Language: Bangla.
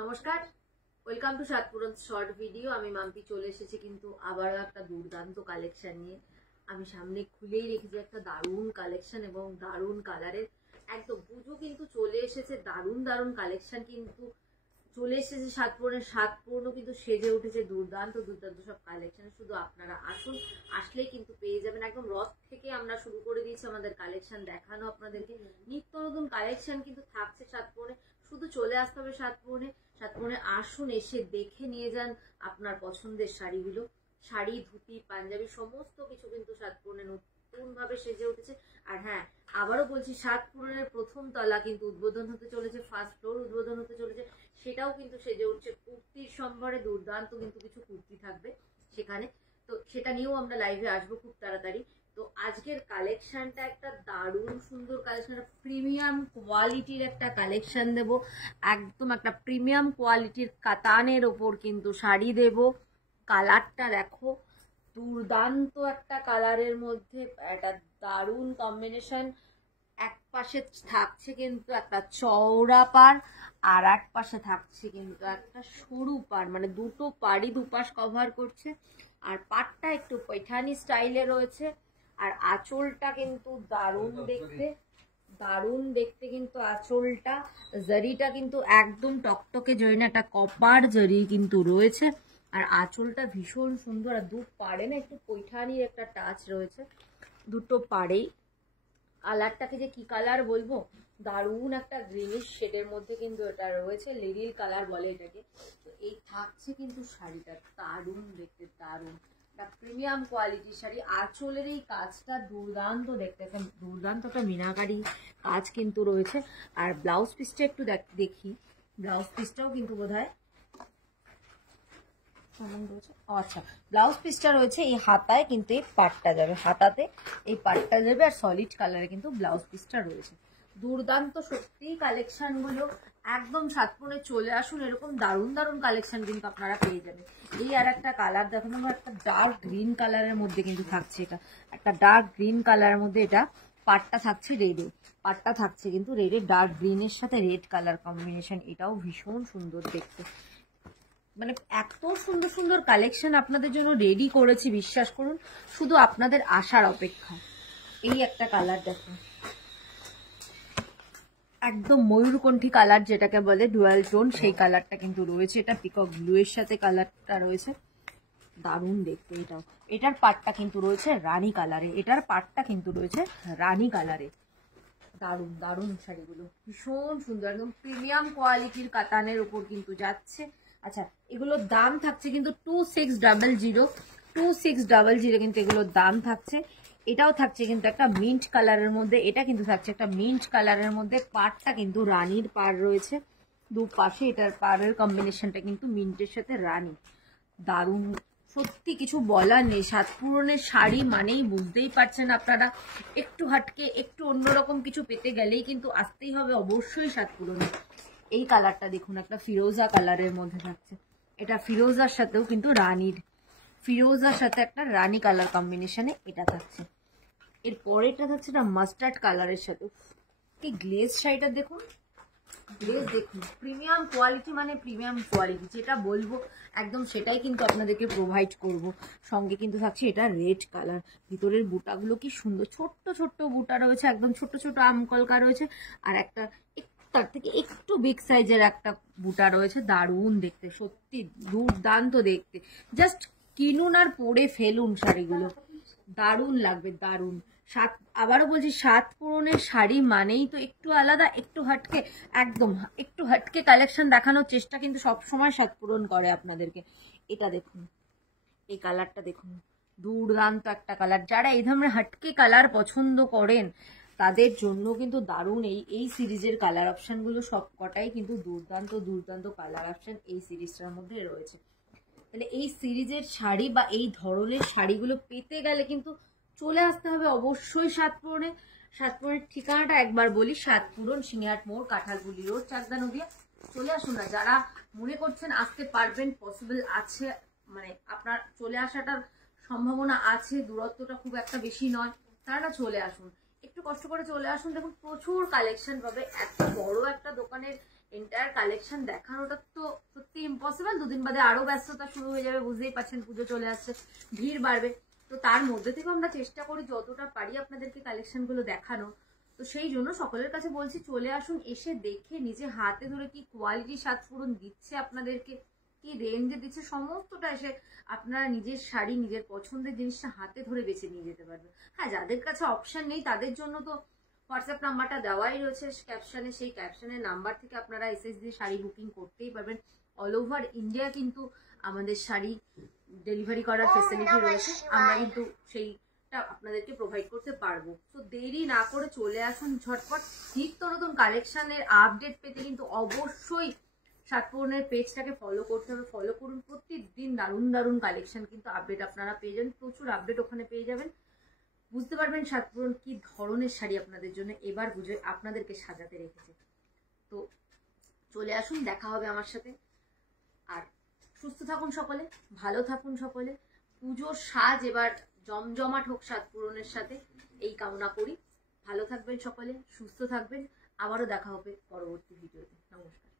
নমস্কার, ওয়েলকাম টু সাতপুরন শর্ট ভিডিও। আমি মাম্পি চলে এসেছি কিন্তু আবারও একটা দুর্দান্ত কালেকশন নিয়ে। আমি সামনে খুলেই রেখেছি একটা দারুণ কালেকশন এবং দারুণ কালারের। একদম পুজো কিন্তু চলে এসেছে, দারুণ দারুণ কালেকশন কিন্তু চলে এসেছে সাতপুরনও কিন্তু সেজে উঠেছে দুর্দান্ত দুর্দান্ত সব কালেকশন। শুধু আপনারা আসুন, আসলেই কিন্তু পেয়ে যাবেন। একদম রথ থেকে আমরা শুরু করে দিয়েছি আমাদের কালেকশন দেখানো আপনাদেরকে। নিত্য নতুন কালেকশন কিন্তু থাকছে সাতপুরনে, শুধু চলে আসতে হবে সাতপুরনে আসুন, এসে দেখে নিয়ে যান আপনার পছন্দের শাড়িগুলো। শাড়ি, ধুতি, পাঞ্জাবি সমস্ত কিছু কিন্তু সাতপুরনে নতুন ভাবে সেজে উঠেছে। আর হ্যাঁ, আবারও বলছি, সাতপুরনের প্রথম তলা কিন্তু উদ্বোধন হতে চলেছে, ফার্স্ট ফ্লোর উদ্বোধন হতে চলেছে, সেটাও কিন্তু সেজে উঠছে কুর্তির সম্ভারে। দুর্দান্ত কিন্তু কিছু কুর্তি থাকবে সেখানে, তো সেটা নিয়েও আমরা লাইভে আসবো খুব তাড়াতাড়ি। তো আজকের কালেকশনটা একটা দারুণ সুন্দর কালেকশন, প্রিমিয়াম কোয়ালিটির একটা কালেকশন দেব। একদম একটা প্রিমিয়াম কোয়ালিটির কাতানের ওপর কিন্তু শাড়ি দেব। কালারটা দেখো, দুর্দান্ত একটা কালারের মধ্যে একটা দারুণ কম্বিনেশন। এক পাশে থাকছে কিন্তু একটা চওড়া পাড়, আর এক পাশে থাকছে কিন্তু একটা সরু পাড়, মানে দুটো পাড়ই দুপাশ কভার করছে। আর পাড়টা একটু পৈঠানি স্টাইলে রয়েছে। আর আঁচলটা কিন্তু দারুণ দেখতে কিন্তু আঁচলটা। জারিটা কিন্তু একদম টকটকে জরি না, একটা কপার জারি কিন্তু রয়েছে। আর আঁচলটা ভীষণ সুন্দর। আর দু পাড়ে না একটু পৈঠানির একটা টাচ রয়েছে দুটো পাড়েই। কালারটাকে যে কি কালার বলবো, দারুণ একটা গ্রিনিশ শেডের মধ্যে কিন্তু এটা রয়েছে, লিরিল কালার বলে এটাকে। তো এই থাকছে কিন্তু শাড়িটা দারুণ দেখতে, দারুণ প্রিমিয়াম কোয়ালিটির শাড়ি। আঁচলের এই কাজটা দুর্দান্ত দেখতে, দুর্দান্ত একটা মিনাকারি কাজ কিন্তু রয়েছে। আর ব্লাউজ পিসটা একটু দেখি, ব্লাউজ পিসটাও কিন্তু বোধহয় আচ্ছা, ব্লাউজ পিসটা রয়েছে এই হাতায়, কিন্তু এই পাটটা যাবে হাতাতে, এই পাটটা যাবে। আর সলিড কালারে কিন্তু ব্লাউজ পিসটা রয়েছে। দুর্দান্ত সত্যি কালেকশন গুলো। একদম সাতপুরনে চলে আসুন, এরকম দারুণ দারুণ কালেকশন কিন্তু আপনারা পেয়ে যাবেন। এই আর একটা কালার দেখুন, একটা ডার্ক গ্রিন কালারের মধ্যে কিন্তু থাকছে, এটা একটা ডার্ক গ্রিন কালারের মধ্যে। এটা পাটটা থাকছে রেডে, পাটটা থাকছে কিন্তু রেডে, ডার্ক গ্রিনের সাথে রেড কালার কম্বিনেশন। এটাও ভীষণ সুন্দর দেখতে, মানে এত সুন্দর সুন্দর কালেকশন আপনাদের জন্য রেডি করেছি, বিশ্বাস করুন, শুধু আপনাদের আসার অপেক্ষা। এই একটা কালার দেখো, একদম ময়ূরকণ্ঠী কালার যেটাকে বলে, ডুয়াল টোন, সেই কালারটা কিন্তু রয়েছে। এটা পিকক ব্লু এর সাথে কালারটা রয়েছে, দারুণ দেখতে। এটাও, এটার পাটটা কিন্তু রয়েছে রানী কালারে, এটার পাটটা কিন্তু রয়েছে রানী কালারে। দারুণ দারুণ শাড়িগুলো ভীষণ সুন্দর, একদম প্রিমিয়াম কোয়ালিটির কাতানের উপর কিন্তু যাচ্ছে। আচ্ছা, এগুলোর দাম থাকছে কিন্তু 2600 কিন্তু এগুলোর দাম থাকছে। এটাও থাকছে কিন্তু একটা মিন্ট কালারের মধ্যে, এটা কিন্তু থাকছে একটা মিন্ট কালারের মধ্যে। পাড়টা কিন্তু রানীর পাড় রয়েছে দুপাশে, এটার পাড়ের কম্বিনেশনটা কিন্তু মিন্টের সাথে রানী। দারুণ, সত্যি কিছু বলার নেই। সাতপুরনের শাড়ি মানেই বুঝতেই পারছেন আপনারা, একটু হাটকে একটু অন্যরকম কিছু পেতে গেলেই কিন্তু আসতেই হবে অবশ্যই সাতপুরনে। এই কালারটা দেখুন, একটা ফিরোজা কালারের মধ্যে থাকছে, এটা ফিরোজার সাথেও কিন্তু ফিরোজার সাথে একটা রানী কালার কম্বিনেশনে এটা থাকছে। এর পরেরটা থাকছে একটা মাস্টার্ড কালারের সাথে। কি গ্লেজ শাড়িটা দেখুন, গ্লেজ দেখুন, প্রিমিয়াম কোয়ালিটি মানে প্রিমিয়াম কোয়ালিটি, যেটা বলবো একদম সেটাই কিন্তু আপনাদেরকে প্রোভাইড করব। সঙ্গে কিন্তু থাকছে এটা রেড কালার, ভিতরের বুটাগুলো কি সুন্দর, ছোট্ট ছোট্ট বুটা রয়েছে, একদম ছোট্ট ছোট আমকলকা রয়েছে। আর একটা তার থেকে একটু বিগ সাইজের একটা বুটা রয়েছে, দারুণ দেখতে, সত্যি দুর্দান্ত দেখতে। জাস্ট কিনুন আর পরে ফেলুন শাড়িগুলো, দারুণ লাগবে, দারুণ। আবারও বলছি, সাতপুরনের শাড়ি মানেই তো একটু আলাদা, একটু হাটকে, একদম একটু হাটকে কালেকশন দেখানোর চেষ্টা কিন্তু সবসময় সাতপুরন করে আপনাদেরকে। এটা দেখুন, এই কালারটা দেখুন, দুর্দান্ত একটা কালার। যারা এই ধরনের হাটকে কালার পছন্দ করেন তাদের জন্য কিন্তু দারুণ এই সিরিজের কালার অপশন গুলো সব কটাই কিন্তু দুর্দান্ত দুর্দান্ত কালার অপশন এই সিরিজটার মধ্যে রয়েছে। তাহলে এই সিরিজের শাড়ি বা এই ধরনের শাড়িগুলো পেতে গেলে কিন্তু চলে আসতে হবে অবশ্যই সাতপুরনে। সাতপুরের ঠিকানাটা একবার বলি, সাতপুরন, সিংহাট মোড়, কাঁঠালপুলি রোড, চাকদা নদিয়া। চলে আসুন না, যারা মনে করছেন আসতে পারবেন, পসিবল আছে, মানে আপনার চলে আসাটার সম্ভাবনা আছে, দূরত্বটা খুব একটা বেশি নয়, তারা চলে আসুন, একটু কষ্ট করে চলে আসুন। দেখুন প্রচুর কালেকশন পাবে, এত বড় একটা দোকানের এন্টায়ার কালেকশন দেখানোটা তো সত্যি ইম্পসিবল। দুদিন বাদে আরো ব্যস্ততা শুরু হয়ে যাবে, বুঝতেই পারছেন, পুজো চলে আসছে, ভিড় বাড়বে। তো তার মধ্যে থেকে আমরা চেষ্টা করি যতটা পারি আপনাদেরকে কালেকশন গুলো দেখানো। তো সেই জন্য সকলের কাছে বলছি চলে আসুন, এসে দেখে নিজে হাতে ধরে কি কোয়ালিটি সাজপুরন দিচ্ছে আপনাদেরকে, কি রেঞ্জে দিচ্ছে, সমস্তটা এসে আপনারা নিজের শাড়ি নিজের পছন্দের জিনিসটা হাতে ধরে বেছে নিয়ে যেতে পারবেন। হ্যাঁ, যাদের কাছে অপশন নেই তাদের জন্য তো হোয়াটসঅ্যাপ নাম্বারটা দেওয়াই রয়েছে ক্যাপশনে, সেই ক্যাপশনের নাম্বার থেকে আপনারা এসএস দিয়ে শাড়ি বুকিং করতেই পারবেন। অল ওভার ইন্ডিয়া কিন্তু আমাদের শাড়ি ডেলিভারি করার ফেসিলিটি রয়েছে, আমরা কিন্তু সেইটা আপনাদেরকে প্রোভাইড করতে পারবো। তো দেরি না করে চলে আসুন ঝটপট। নিত্য নতুন কালেকশনের আপডেট পেতে কিন্তু অবশ্যই সাতপুরনের পেজটাকে ফলো করতে হবে, ফলো করুন। প্রতিদিন দারুণ দারুণ কালেকশন কিন্তু আপডেট আপনারা পেয়ে যাবেন, প্রচুর আপডেট ওখানে পেয়ে যাবেন। বুঝতে পারবেন সাতপুরন কি ধরনের শাড়ি আপনাদের জন্য এবার পুজোয় আপনাদেরকে সাজাতে রেখেছে। তো চলে আসুন, দেখা হবে আমার সাথে। আর সুস্থ থাকুন সকলে, ভালো থাকুন সকলে, পুজোর সাজ এবার জমজমাট হোক সাতপুরনের সাথে, এই কামনা করি। ভালো থাকবেন সকলে, সুস্থ থাকবেন, আবারও দেখা হবে পরবর্তী ভিডিওতে। নমস্কার।